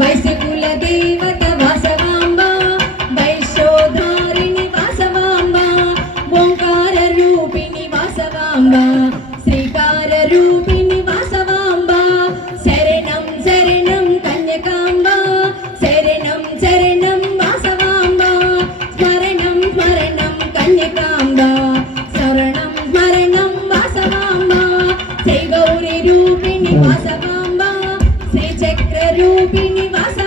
వైశ్యకుల దేవత వాసవాంబ వైశ్యోధారిణి వాసవాంబ ఓంకార రూపిణి వాసవాంబ శ్రీకార రూపిణి వాసవాంబ శరణం శరణం కన్యకాంబ శరణం శరణం వాసవాంబ స్మరణం స్మరణం కన్యకాంబ శరణం స్మరణం వాసవాంబ శ్రీ గౌరీ రూపిణి వాసవాంబ శ్రీ చక్ర రూపిణి వాస